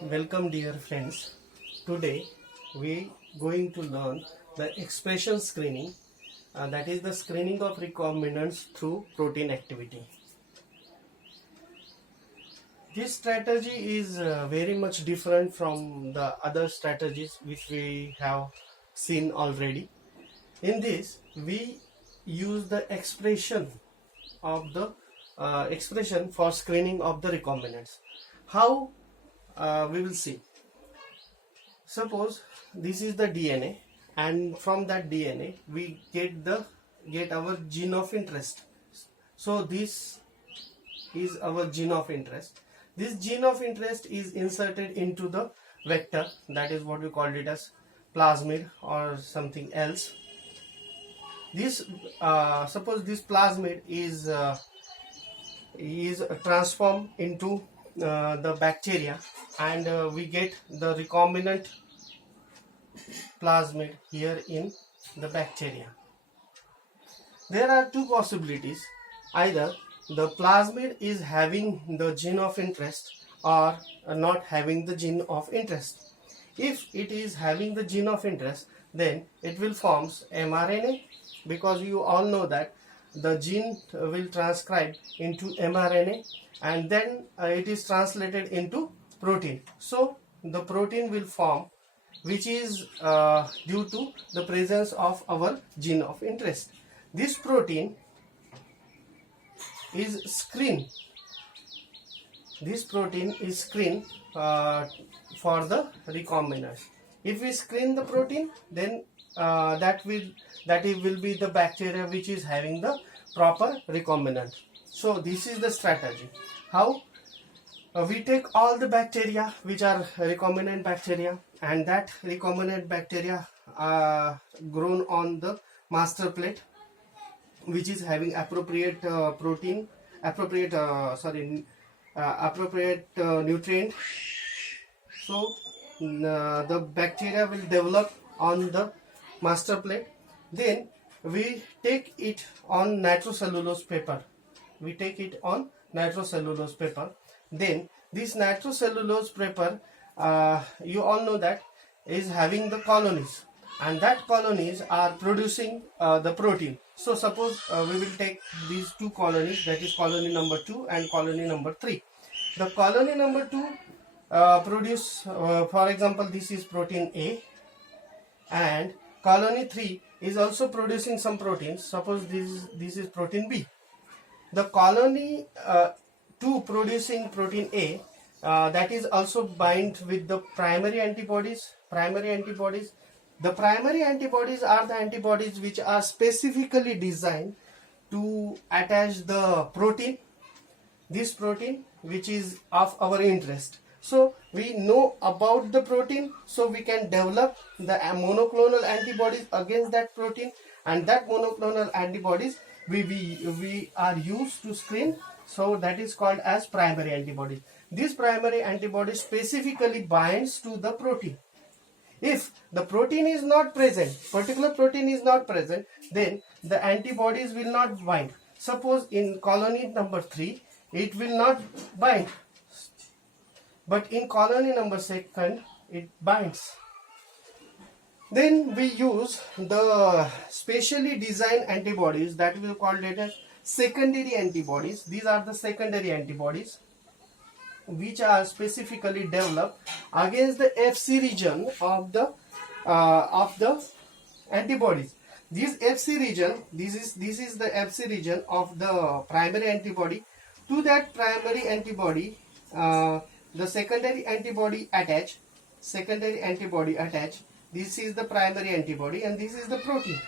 Welcome dear friends. Today we going to learn the expression screening, that is the screening of recombinants through protein activity. This strategy is very much different from the other strategies which we have seen already. In this we use the expression for screening of the recombinants. How we will see. Suppose this is the DNA, and from that DNA we get our gene of interest. So this is our gene of interest. This gene of interest is inserted into the vector, that is what we called it as plasmid or something else. This suppose this plasmid is transformed into the bacteria, and we get the recombinant plasmid here in the bacteria. There are two possibilities: either the plasmid is having the gene of interest or not having the gene of interest. If it is having the gene of interest, then it will form mRNA, because you all know that the gene will transcribe into mRNA, and then it is translated into protein. So the protein will form, which is due to the presence of our gene of interest. This protein is screened. This protein is screened for the recombinants. If we screen the protein, then that will be the bacteria which is having the proper recombinant. So this is the strategy. How we take all the bacteria which are recombinant bacteria, and that recombinant bacteria are grown on the master plate, which is having appropriate nutrient. So the bacteria will develop on the master plate. Then we take it on nitrocellulose paper. Then this nitrocellulose paper, you all know that, is having the colonies, and that colonies are producing the protein. So suppose we will take these two colonies, that is colony number 2 and colony number 3. The colony number 2 produce, for example, this is protein A, and colony 3 is also producing some proteins. Suppose this is protein B. The colony 2 producing protein A, that is also bind with the primary antibodies. The primary antibodies are the antibodies which are specifically designed to attach the protein, this protein which is of our interest. So we know about the protein, so we can develop the monoclonal antibodies against that protein, and that monoclonal antibodies we are used to screen. So that is called as primary antibodies. This primary antibody specifically binds to the protein. If the protein is not present, particular protein is not present, then the antibodies will not bind. Suppose in colony number 3 it will not bind, but in colony number 2 it binds. Then we use the specially designed antibodies, that we call it as secondary antibodies. These are the secondary antibodies which are specifically developed against the Fc region of the antibodies. This Fc region, this is the Fc region of the primary antibody. To that primary antibody, the secondary antibody attach. This is the primary antibody, and this is the protein.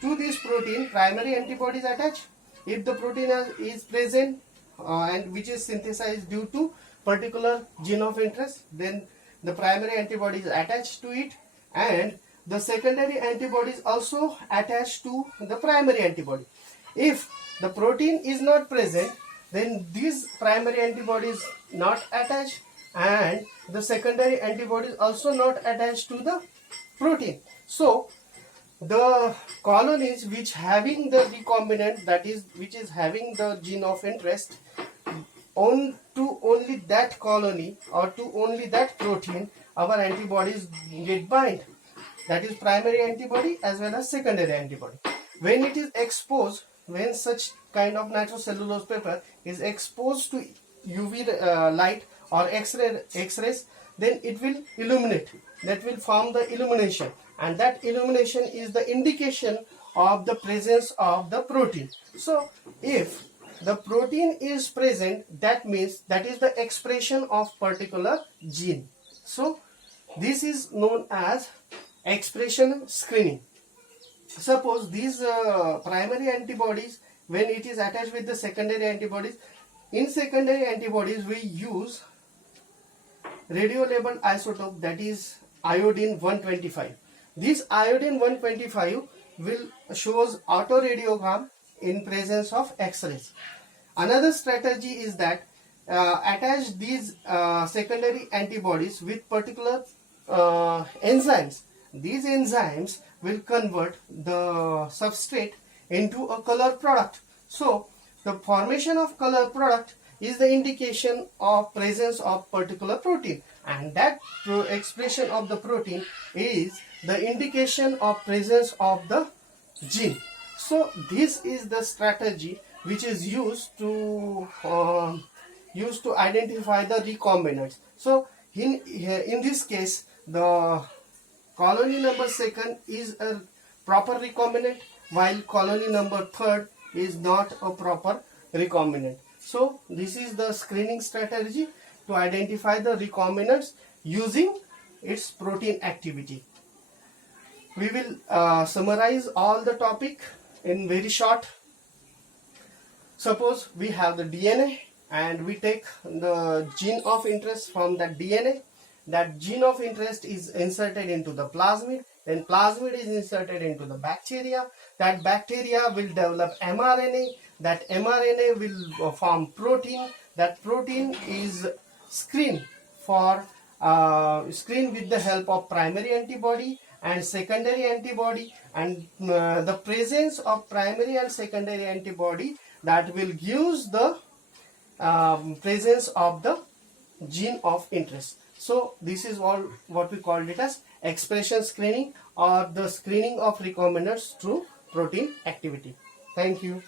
To this protein, primary antibodies attach. If the protein is present, and which is synthesized due to particular gene of interest, then the primary antibodies attached to it, and the secondary antibodies also attached to the primary antibody. If the protein is not present, then these primary antibodies not attached, and the secondary antibodies also not attached to the protein. So the colonies which having the recombinant, that is which is having the gene of interest, to only that colony or to only that protein our antibodies get bind. That is primary antibody as well as secondary antibody. When it is exposed, when such kind of nitrocellulose paper is exposed to UV light or X-rays, then it will illuminate. That will form the illumination, and that illumination is the indication of the presence of the protein. So if the protein is present, that means that is the expression of particular gene. So this is known as expression screening. Suppose these primary antibodies, when it is attached with the secondary antibodies, in secondary antibodies we use radio-labeled isotope, that is iodine 125. This iodine 125 will shows autoradiogram in presence of X-rays. Another strategy is that attach these secondary antibodies with particular enzymes. These enzymes will convert the substrate into a color product. So the formation of color product is the indication of presence of particular protein, and that expression of the protein is the indication of presence of the gene. So this is the strategy which is used to identify the recombinants. So in this case, the colony number 2 is a proper recombinant, while colony number 3 is not a proper recombinant. So this is the screening strategy to identify the recombinants using its protein activity. We will summarize all the topic in very short. Suppose we have the DNA and we take the gene of interest from that DNA. That gene of interest is inserted into the plasmid, then plasmid is inserted into the bacteria. That bacteria will develop mRNA. That mRNA will form protein. That protein is screened with the help of primary antibody and secondary antibody, and the presence of primary and secondary antibody that will give the presence of the gene of interest. So this is all what we called it as expression screening, or the screening of recombinants through protein activity. Thank you.